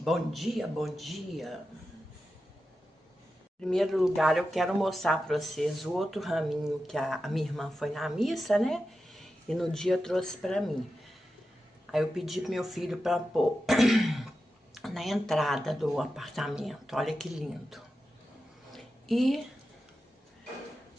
Bom dia, bom dia. Em primeiro lugar, eu quero mostrar para vocês o outro raminho que a minha irmã foi na missa, né? E no dia trouxe para mim. Aí eu pedi pro meu filho para pôr na entrada do apartamento. Olha que lindo. E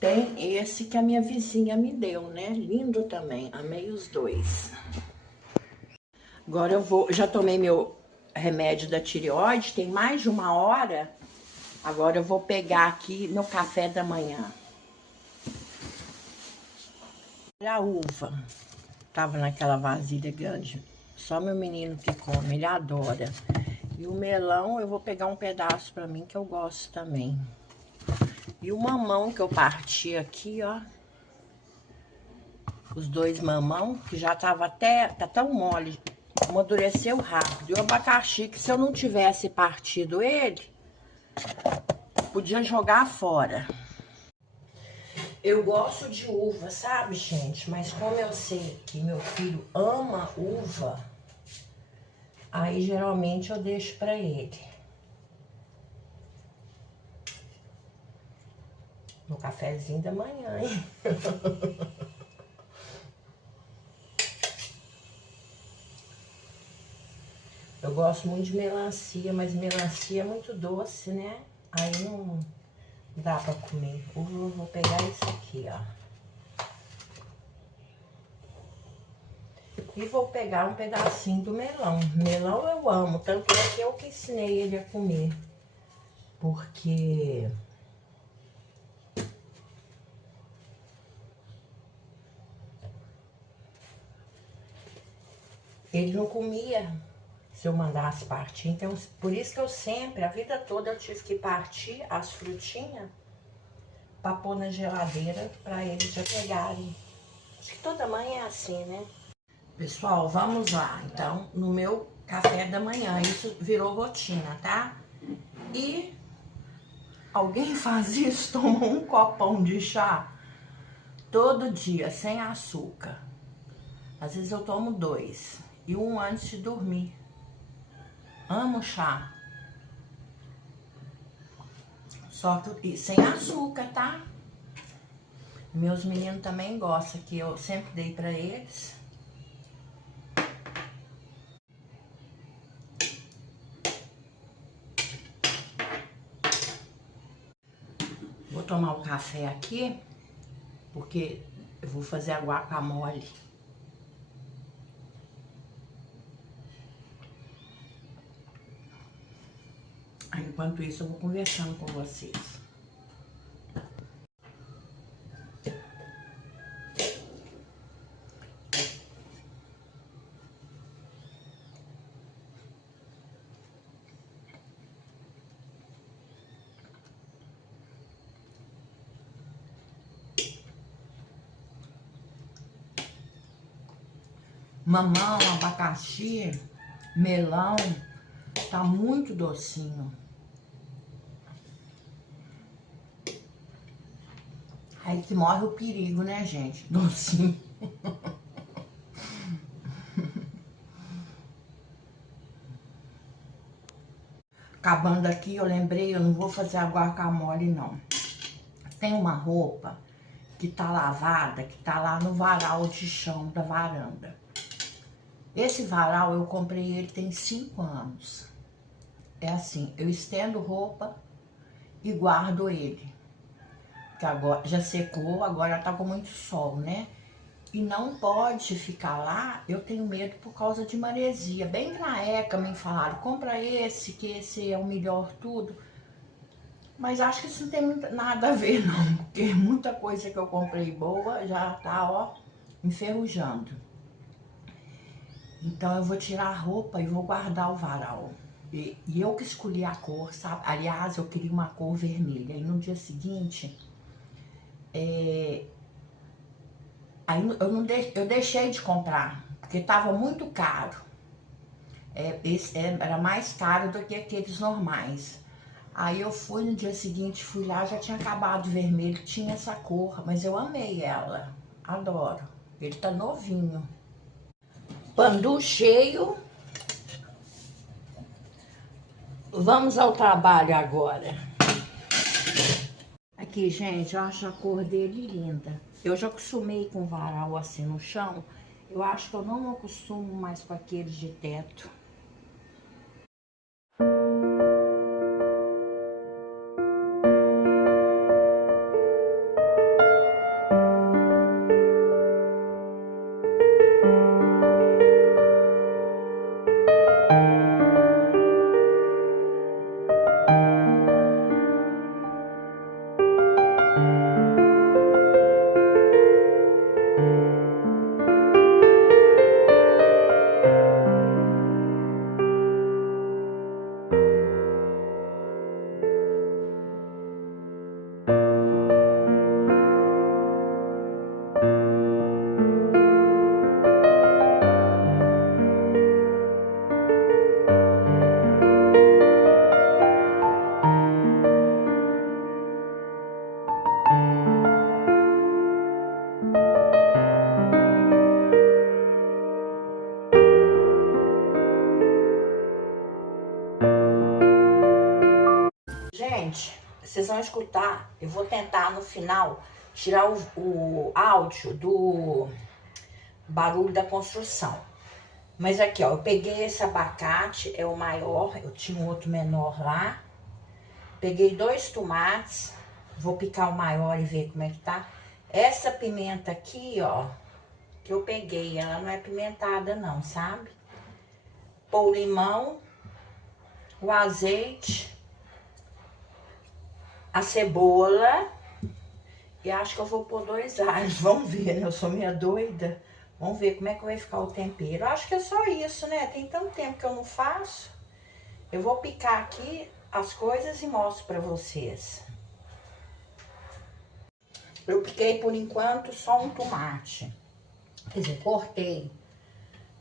tem esse que a minha vizinha me deu, né? Lindo também. Amei os dois. Agora já tomei meu remédio da tireoide, tem mais de 1 hora. Agora eu vou pegar aqui meu café da manhã. Olha a uva. Tava naquela vasilha grande. Só meu menino que come, ele adora. E o melão eu vou pegar um pedaço pra mim que eu gosto também. E o mamão que eu parti aqui, ó. Os dois mamão, que já tava tá tão mole. Amadureceu rápido. E o abacaxi, que se eu não tivesse partido ele, podia jogar fora. Eu gosto de uva, sabe, gente? Mas como eu sei que meu filho ama uva, aí geralmente eu deixo pra ele. No cafezinho da manhã, hein? Eu gosto muito de melancia, mas melancia é muito doce, né? Aí não dá pra comer. Eu vou pegar esse aqui, ó. E vou pegar um pedacinho do melão. Melão eu amo, tanto é que eu que ensinei ele a comer. Porque ele não comia se eu mandasse partir. Então, por isso que eu sempre, a vida toda, eu tive que partir as frutinhas pra pôr na geladeira pra eles já pegarem. Acho que toda mãe é assim, né? Pessoal, vamos lá. Então, no meu café da manhã, isso virou rotina, tá? E alguém faz isso, toma um copão de chá todo dia, sem açúcar. Às vezes eu tomo 2 e um antes de dormir. Amo chá. Só que sem açúcar, tá? Meus meninos também gostam, que eu sempre dei pra eles. Vou tomar o café aqui, porque eu vou fazer a guacamole. Enquanto isso, eu vou conversando com vocês. Mamão, abacaxi, melão, tá muito docinho. Aí que morre o perigo, né, gente? Docinho. Acabando aqui, eu lembrei, eu não vou fazer a guacamole, não. Tem uma roupa que tá lavada, que tá lá no varal de chão da varanda. Esse varal, eu comprei ele tem 5 anos. É assim, eu estendo roupa e guardo ele. Que agora já secou, agora tá com muito sol, né? E não pode ficar lá, eu tenho medo por causa de maresia. Bem que na ECA me falaram, compra esse, que esse é o melhor tudo. Mas acho que isso não tem nada a ver não, porque muita coisa que eu comprei boa já tá, ó, enferrujando. Então eu vou tirar a roupa e vou guardar o varal. E eu que escolhi a cor, sabe? Aliás, eu queria uma cor vermelha. E no dia seguinte... Aí eu deixei de comprar, porque tava muito caro. Esse era mais caro do que aqueles normais. Aí eu fui no dia seguinte, fui lá, já tinha acabado o vermelho, tinha essa cor, mas eu amei ela, adoro. Ele tá novinho. Pandu cheio, Vamos ao trabalho agora. Aqui, gente, eu acho a cor dele linda. Eu já acostumei com varal assim no chão. Eu acho que eu não acostumo mais com aqueles de teto. Gente, vocês vão escutar, eu vou tentar no final tirar o áudio do barulho da construção. Mas aqui, ó, eu peguei esse abacate, é o maior, eu tinha um outro menor lá. Peguei 2 tomates, vou picar o maior e ver como é que tá. Essa pimenta aqui, ó, que eu peguei, ela não é pimentada não, sabe? Pôr o limão, o azeite, a cebola e acho que eu vou pôr 2 alhos. Vamos ver, né? Eu sou meio doida. Vamos ver como é que vai ficar o tempero. Eu acho que é só isso, né? Tem tanto tempo que eu não faço. Eu vou picar aqui as coisas e mostro pra vocês. Eu piquei por enquanto só um tomate. Quer dizer, cortei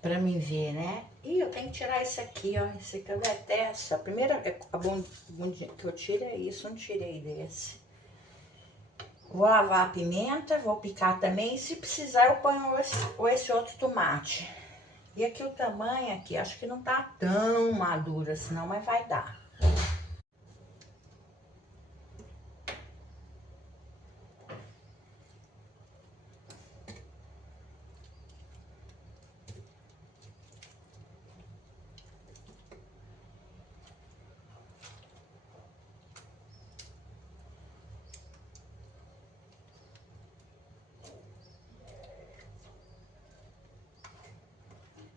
pra mim ver, né? E eu tenho que tirar isso aqui, ó. Esse aqui eu detesto. A primeira bundinha que eu tiro é isso, não tirei desse. Vou lavar a pimenta, vou picar também. E se precisar, eu ponho esse outro tomate. E aqui o tamanho aqui, acho que não tá tão maduro assim não, mas vai dar.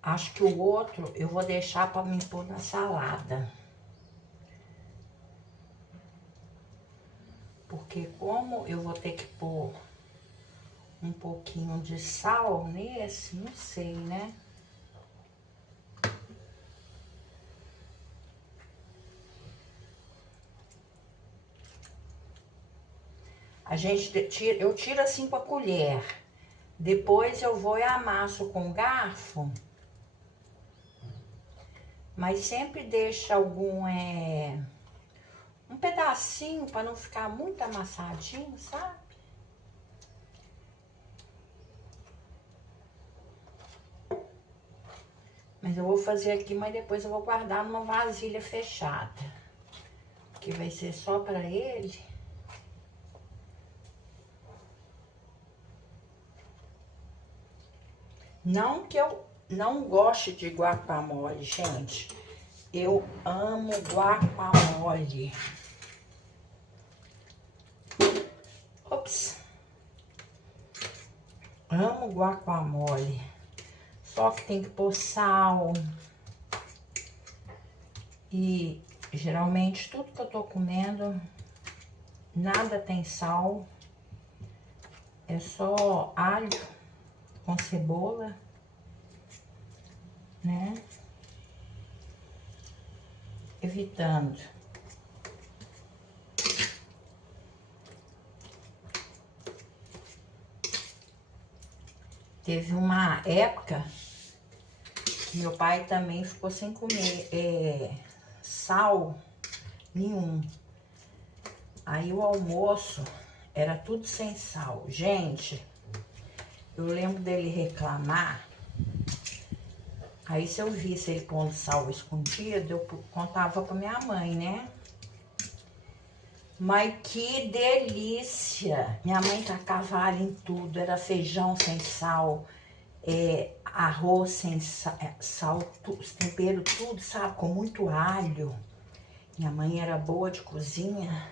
Acho que o outro eu vou deixar para me pôr na salada. Porque como eu vou ter que pôr um pouquinho de sal nesse, não sei, né? Eu tiro assim com a colher. Depois eu vou e amasso com o garfo. Mas sempre deixa um pedacinho para não ficar muito amassadinho, sabe? Mas eu vou fazer aqui, mas depois eu vou guardar numa vasilha fechada. Que vai ser só para ele. Não que eu não goste de guacamole, gente. Eu amo guacamole. Ops. Amo guacamole. Só que tem que pôr sal. E geralmente tudo que eu tô comendo, nada tem sal. É só alho com cebola, né? Evitando. Teve uma época que meu pai também ficou sem comer sal nenhum. Aí o almoço era tudo sem sal. Gente, eu lembro dele reclamar. Aí se eu visse ele pondo sal escondido, eu contava pra minha mãe, né? Mas que delícia! Minha mãe tacava alho em tudo, era feijão sem sal, arroz sem sal, tempero, tudo, sabe? Com muito alho. Minha mãe era boa de cozinha.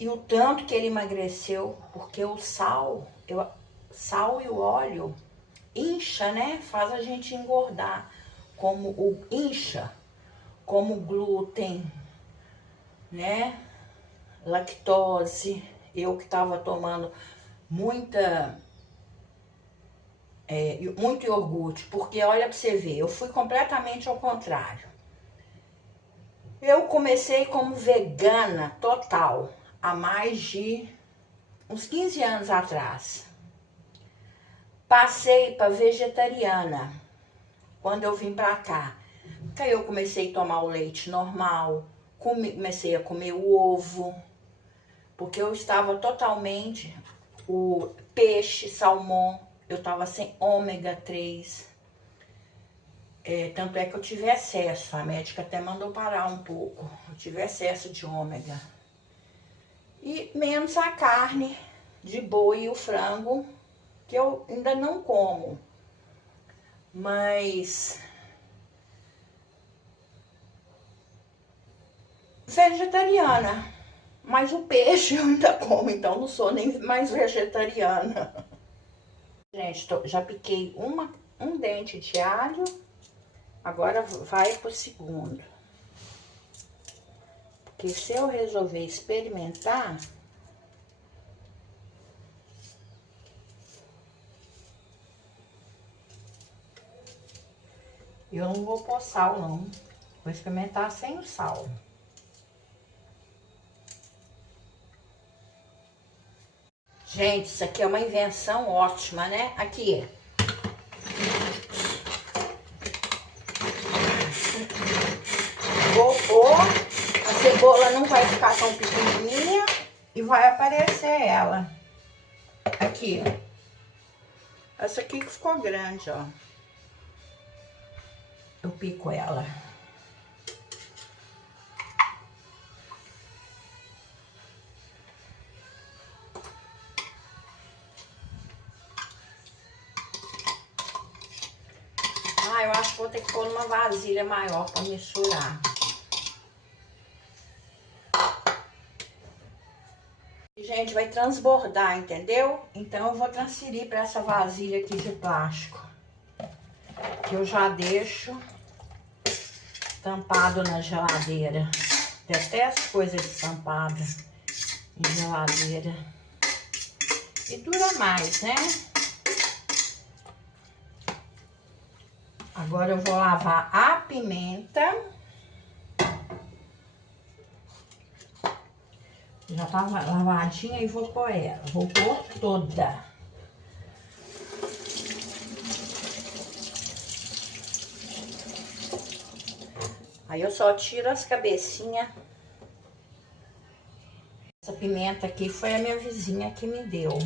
E o tanto que ele emagreceu, porque o sal e o óleo incha, né? Faz a gente engordar. Incha, como glúten, né? Lactose. Eu que tava tomando muito iogurte, porque olha pra você ver, eu fui completamente ao contrário. Eu comecei como vegana total, há mais de uns 15 anos atrás. Passei para vegetariana quando eu vim para cá. Aí eu comecei a tomar o leite normal, comecei a comer o ovo, porque eu estava totalmente, o peixe, salmão, eu estava sem ômega 3. Tanto é que eu tive excesso, a médica até mandou parar um pouco, eu tive excesso de ômega. E menos a carne de boi e o frango, que eu ainda não como. Mas vegetariana. Mas o peixe eu ainda como, então não sou nem mais vegetariana. Gente, já piquei um dente de alho. Agora vai pro segundo. Porque se eu resolver experimentar, eu não vou pôr sal, não. Vou experimentar sem o sal. Gente, isso aqui é uma invenção ótima, né? Aqui. Vou pôr, a cebola não vai ficar tão pequenininha e vai aparecer ela. Aqui. Essa aqui que ficou grande, ó. Eu pico ela. Eu acho que vou ter que pôr numa vasilha maior para misturar. Gente, vai transbordar, entendeu? Então eu vou transferir para essa vasilha aqui de plástico. Que eu já deixo tampado na geladeira. Detesto coisa estampada em geladeira. E dura mais, né? Agora eu vou lavar a pimenta. Já tá lavadinha e vou pôr ela. Vou pôr toda. Aí eu só tiro as cabecinhas. Essa pimenta aqui foi a minha vizinha que me deu.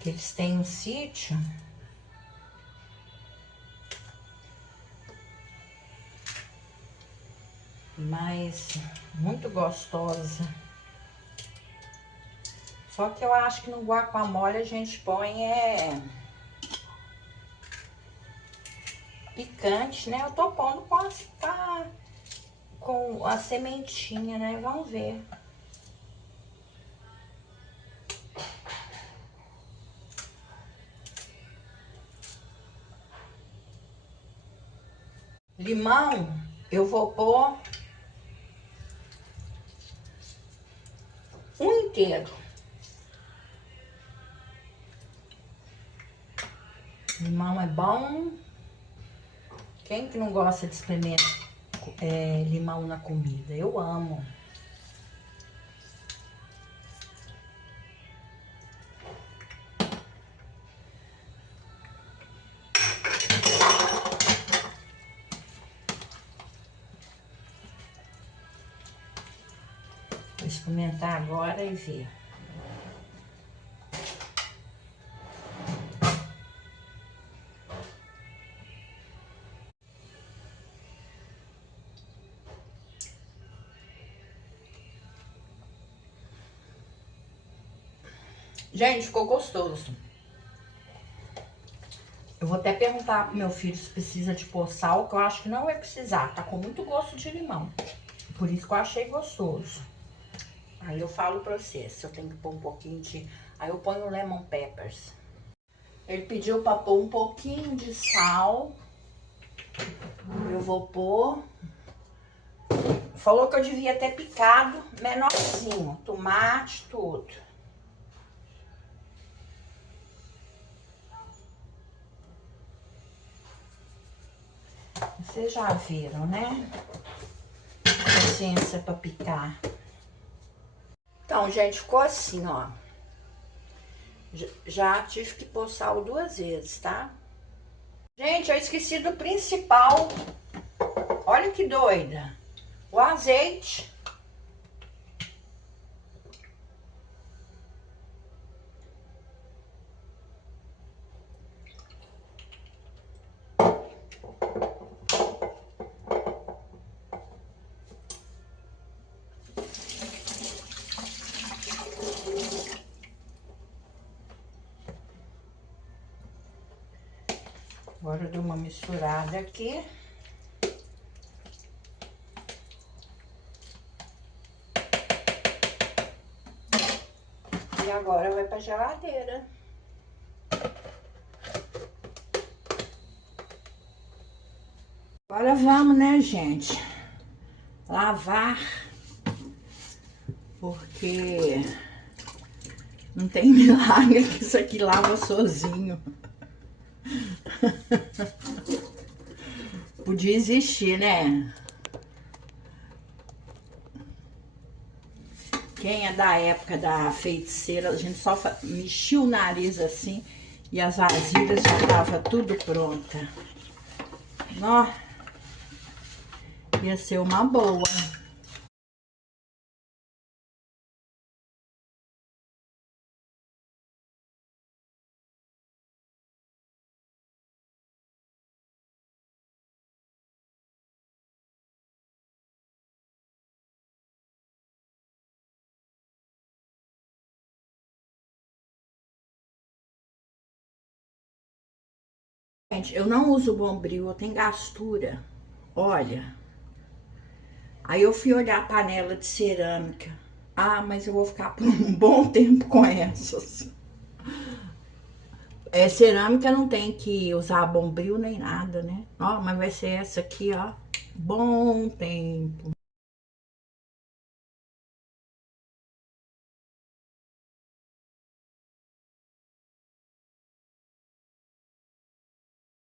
Que eles têm um sítio. Mas muito gostosa. Só que eu acho que no guacamole a gente põe picante, né? Eu tô pondo com a sementinha, né? Vamos ver. Limão, eu vou pôr um inteiro. Limão é bom. Quem que não gosta de experimentar limão na comida? Eu amo. Vou experimentar agora e ver. Gente, ficou gostoso. Eu vou até perguntar pro meu filho se precisa de pôr sal, que eu acho que não vai precisar. Tá com muito gosto de limão. Por isso que eu achei gostoso. Aí eu falo pra você se eu tenho que pôr um pouquinho de... Aí eu ponho lemon peppers. Ele pediu pra pôr um pouquinho de sal. Eu vou pôr. Falou que eu devia ter picado menorzinho. Tomate, tudo. Vocês já viram, né? Paciência pra picar. Então, gente, ficou assim, ó. Já tive que pôr sal 2 vezes, tá? Gente, eu esqueci do principal. Olha que doida. O azeite. Agora eu dou uma misturada aqui. E agora vai pra geladeira. Agora vamos, né, gente? Lavar. Porque não tem milagre que isso aqui lava sozinho. Podia existir, né? Quem é da época da feiticeira, a gente só mexia o nariz assim e as vasilhas já estavam tudo pronta. Ó, ia ser uma boa. Gente, eu não uso Bombril, eu tenho gastura. Olha. Aí eu fui olhar a panela de cerâmica. Ah, mas eu vou ficar por um bom tempo com essas. Cerâmica não tem que usar Bombril nem nada, né? Ó, mas vai ser essa aqui, ó. Bom tempo.